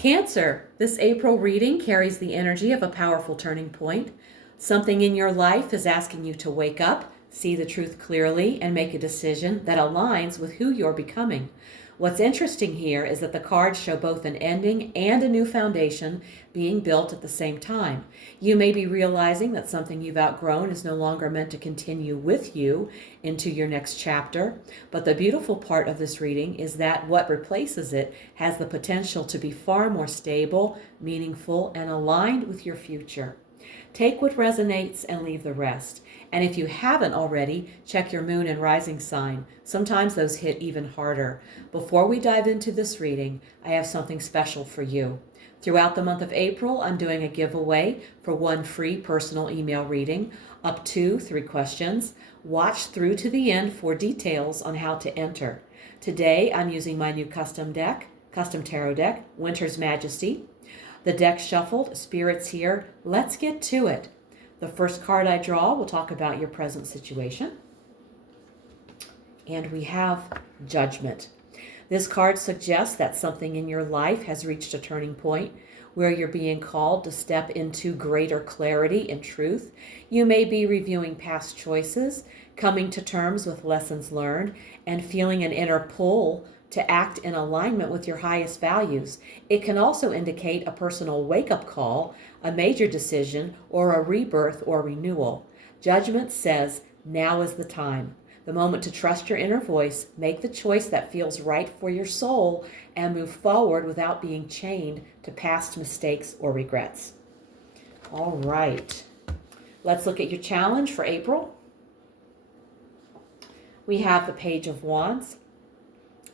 Cancer, this April reading carries the energy of a powerful turning point. Something in your life is asking you to wake up, see the truth clearly, and make a decision that aligns with who you're becoming. What's interesting here is that the cards show both an ending and a new foundation being built at the same time. You may be realizing that something you've outgrown is no longer meant to continue with you into your next chapter, but the beautiful part of this reading is that what replaces it has the potential to be far more stable, meaningful, and aligned with your future. Take what resonates and leave the rest. And if you haven't already, check your moon and rising sign. Sometimes those hit even harder. Before we dive into this reading, I have something special for you. Throughout the month of April, I'm doing a giveaway for one free personal email reading, up to 3 questions. Watch through to the end for details on how to enter. Today, I'm using my new custom tarot deck, Winter's Majesty. The deck shuffled, spirits here. Let's get to it. The first card I draw will talk about your present situation. And we have Judgment. This card suggests that something in your life has reached a turning point where you're being called to step into greater clarity and truth. You may be reviewing past choices, coming to terms with lessons learned, and feeling an inner pull to act in alignment with your highest values. It can also indicate a personal wake-up call, a major decision, or a rebirth or renewal. Judgment says, now is the time. The moment to trust your inner voice, make the choice that feels right for your soul, and move forward without being chained to past mistakes or regrets. All right. Let's look at your challenge for April. We have the Page of Wands.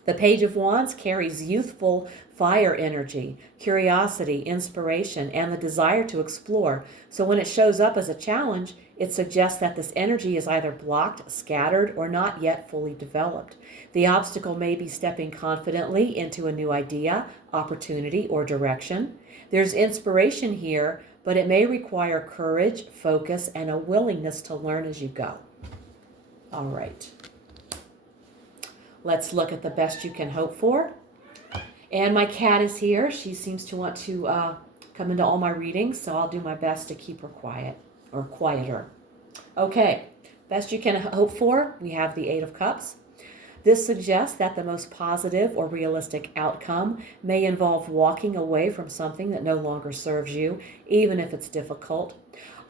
The Page of Wands carries youthful fire energy, curiosity, inspiration, and the desire to explore. So when it shows up as a challenge, it suggests that this energy is either blocked, scattered, or not yet fully developed. The obstacle may be stepping confidently into a new idea, opportunity, or direction. There's inspiration here, but it may require courage, focus, and a willingness to learn as you go. All right. Let's look at the best you can hope for. And my cat is here. She seems to want to come into all my readings, so I'll do my best to keep her quiet, or quieter. Okay, best you can hope for, we have the 8 of Cups. This suggests that the most positive or realistic outcome may involve walking away from something that no longer serves you, even if it's difficult.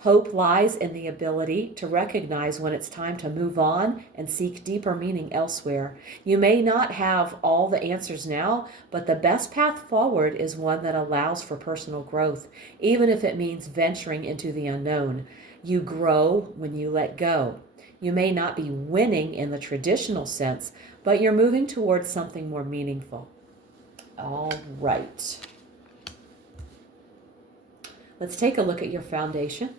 Hope lies in the ability to recognize when it's time to move on and seek deeper meaning elsewhere. You may not have all the answers now, but the best path forward is one that allows for personal growth, even if it means venturing into the unknown. You grow when you let go. You may not be winning in the traditional sense, but you're moving towards something more meaningful. All right. Let's take a look at your foundation.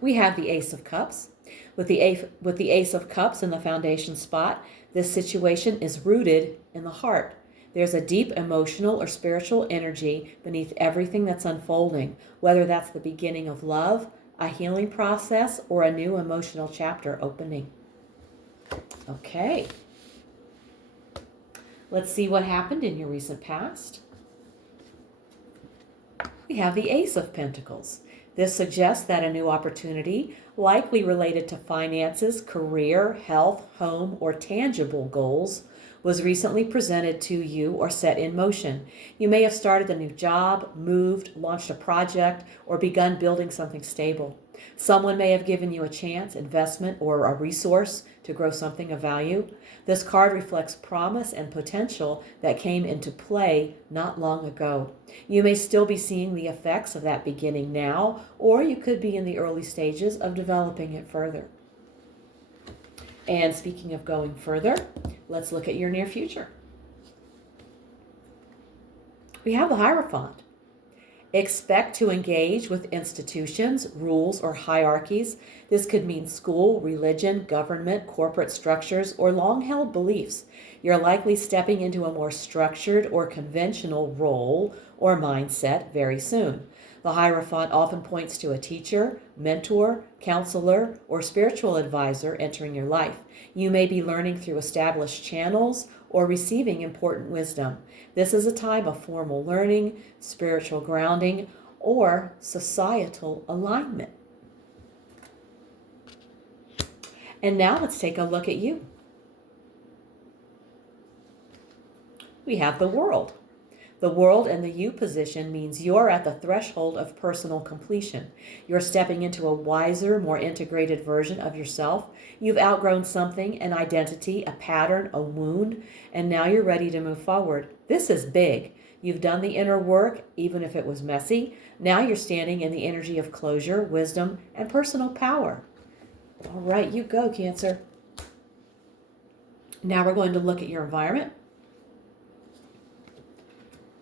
We have the Ace of Cups. With the Ace of Cups in the foundation spot, this situation is rooted in the heart. There's a deep emotional or spiritual energy beneath everything that's unfolding, whether that's the beginning of love, a healing process, or a new emotional chapter opening. Okay. Let's see what happened in your recent past. We have the Ace of Pentacles. This suggests that a new opportunity, likely related to finances, career, health, home, or tangible goals, was recently presented to you or set in motion. You may have started a new job, moved, launched a project, or begun building something stable. Someone may have given you a chance, investment, or a resource to grow something of value. This card reflects promise and potential that came into play not long ago. You may still be seeing the effects of that beginning now, or you could be in the early stages of developing it further. And speaking of going further, let's look at your near future. We have the Hierophant. Expect to engage with institutions, rules, or hierarchies. This could mean school, religion, government, corporate structures, or long-held beliefs. You're likely stepping into a more structured or conventional role or mindset very soon. The Hierophant often points to a teacher, mentor, counselor, or spiritual advisor entering your life. You may be learning through established channels or receiving important wisdom. This is a time of formal learning, spiritual grounding, or societal alignment. And now let's take a look at you. We have the World. The World in the you position means you're at the threshold of personal completion. You're stepping into a wiser, more integrated version of yourself. You've outgrown something, an identity, a pattern, a wound, and now you're ready to move forward. This is big. You've done the inner work, even if it was messy. Now you're standing in the energy of closure, wisdom, and personal power. All right, you go, Cancer. Now we're going to look at your environment.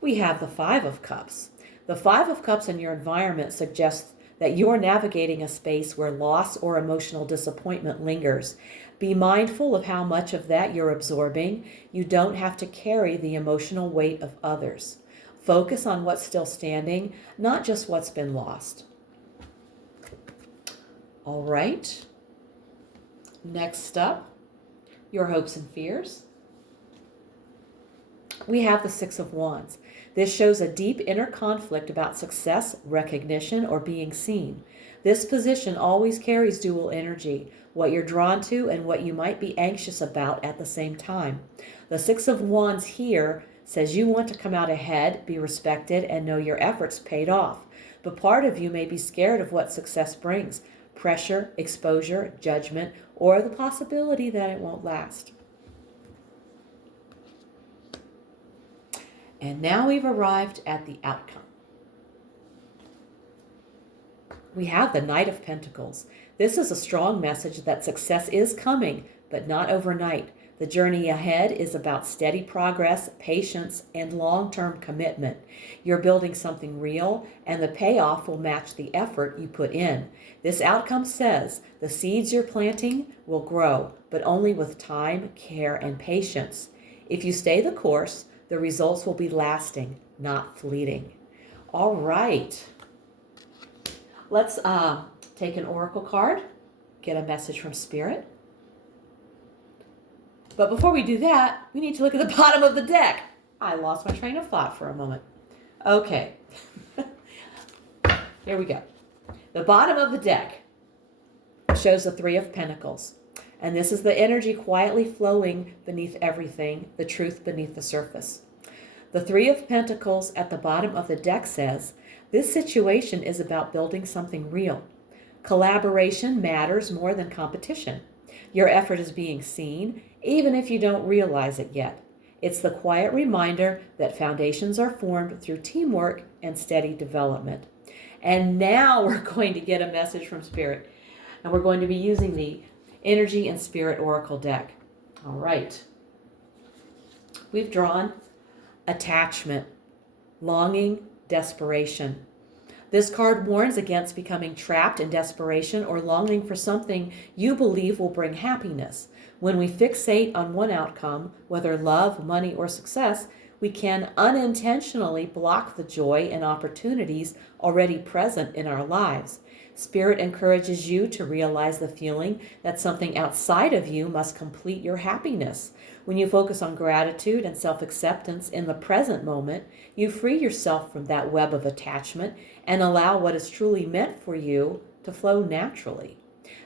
We have the Five of Cups. The Five of Cups in your environment suggests that you're navigating a space where loss or emotional disappointment lingers. Be mindful of how much of that you're absorbing. You don't have to carry the emotional weight of others. Focus on what's still standing, not just what's been lost. All right. Next up, your hopes and fears. We have the Six of Wands. This shows a deep inner conflict about success, recognition, or being seen. This position always carries dual energy, what you're drawn to and what you might be anxious about at the same time. The Six of Wands here says you want to come out ahead, be respected, and know your efforts paid off. But part of you may be scared of what success brings: pressure, exposure, judgment, or the possibility that it won't last. And now we've arrived at the outcome. We have the Knight of Pentacles. This is a strong message that success is coming, but not overnight. The journey ahead is about steady progress, patience, and long-term commitment. You're building something real, and the payoff will match the effort you put in. This outcome says the seeds you're planting will grow, but only with time, care, and patience. If you stay the course, the results will be lasting, not fleeting. All right. Let's take an oracle card, get a message from Spirit. But before we do that, we need to look at the bottom of the deck. I lost my train of thought for a moment. Okay. Here we go. The bottom of the deck shows the Three of Pentacles. And this is the energy quietly flowing beneath everything, the truth beneath the surface. The Three of Pentacles at the bottom of the deck says, this situation is about building something real. Collaboration matters more than competition. Your effort is being seen, even if you don't realize it yet. It's the quiet reminder that foundations are formed through teamwork and steady development. And now we're going to get a message from Spirit. And we're going to be using the Energy and Spirit Oracle deck. All right. We've drawn attachment, longing, desperation. This card warns against becoming trapped in desperation or longing for something you believe will bring happiness. When we fixate on one outcome, whether love, money, or success, we can unintentionally block the joy and opportunities already present in our lives. Spirit encourages you to realize the feeling that something outside of you must complete your happiness. When you focus on gratitude and self-acceptance in the present moment, you free yourself from that web of attachment and allow what is truly meant for you to flow naturally.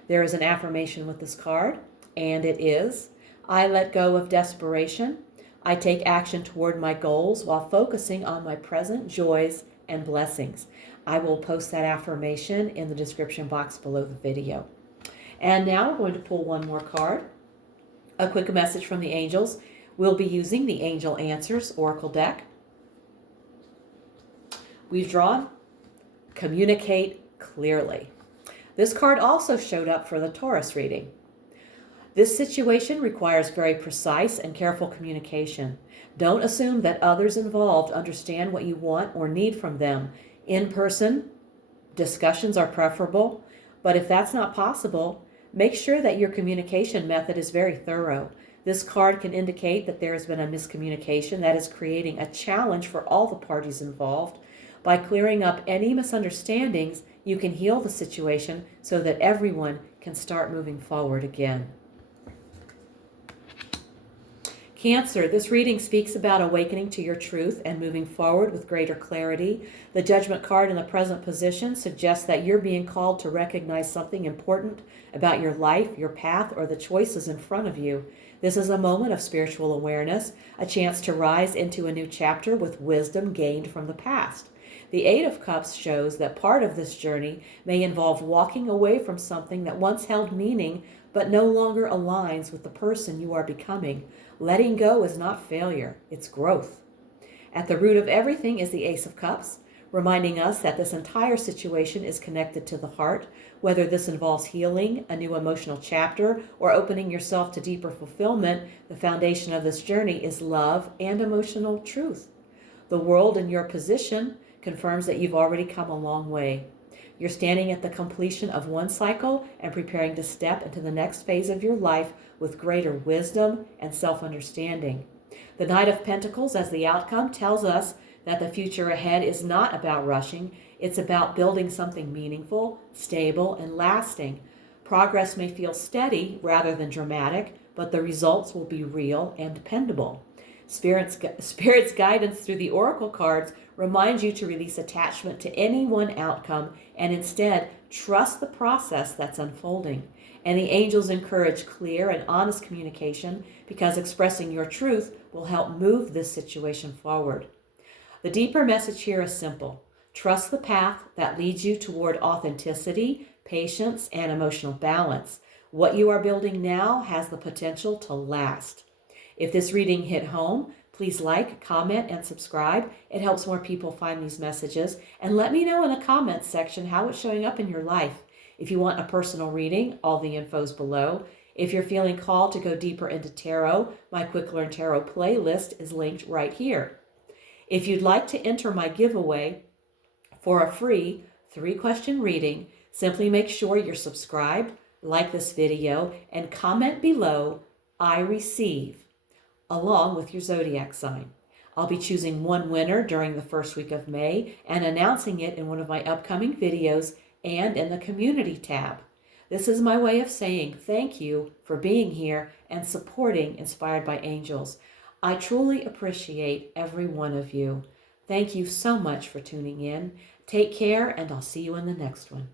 There is an affirmation with this card, and it is, I let go of desperation. I take action toward my goals while focusing on my present joys and blessings. I will post that affirmation in the description box below the video. And now we're going to pull one more card. A quick message from the angels. We'll be using the Angel Answers Oracle deck. We've drawn Communicate Clearly. This card also showed up for the Taurus reading. This situation requires very precise and careful communication. Don't assume that others involved understand what you want or need from them. In-person discussions are preferable, but if that's not possible, make sure that your communication method is very thorough. This card can indicate that there has been a miscommunication that is creating a challenge for all the parties involved. By clearing up any misunderstandings, you can heal the situation so that everyone can start moving forward again. Cancer, this reading speaks about awakening to your truth and moving forward with greater clarity. The Judgment card in the present position suggests that you're being called to recognize something important about your life, your path, or the choices in front of you. This is a moment of spiritual awareness, a chance to rise into a new chapter with wisdom gained from the past. The Eight of Cups shows that part of this journey may involve walking away from something that once held meaning but no longer aligns with the person you are becoming. Letting go is not failure, it's growth. At the root of everything is the Ace of Cups, reminding us that this entire situation is connected to the heart. Whether this involves healing, a new emotional chapter, or opening yourself to deeper fulfillment, the foundation of this journey is love and emotional truth. The world in your position confirms that you've already come a long way. You're standing at the completion of one cycle and preparing to step into the next phase of your life with greater wisdom and self-understanding. The Knight of Pentacles as the outcome tells us that the future ahead is not about rushing. It's about building something meaningful, stable, and lasting. Progress may feel steady rather than dramatic, but the results will be real and dependable. Spirit's guidance through the oracle cards reminds you to release attachment to any one outcome and instead trust the process that's unfolding. And the angels encourage clear and honest communication because expressing your truth will help move this situation forward. The deeper message here is simple. Trust the path that leads you toward authenticity, patience, and emotional balance. What you are building now has the potential to last. If this reading hit home, please like, comment, and subscribe. It helps more people find these messages. And let me know in the comments section how it's showing up in your life. If you want a personal reading, all the info is below. If you're feeling called to go deeper into tarot, my Quick Learn Tarot playlist is linked right here. If you'd like to enter my giveaway for a free 3-question reading, simply make sure you're subscribed, like this video, and comment below, "I receive," along with your zodiac sign. I'll be choosing one winner during the first week of May and announcing it in one of my upcoming videos and in the community tab. This is my way of saying thank you for being here and supporting Inspired by Angels. I truly appreciate every one of you. Thank you so much for tuning in. Take care, and I'll see you in the next one.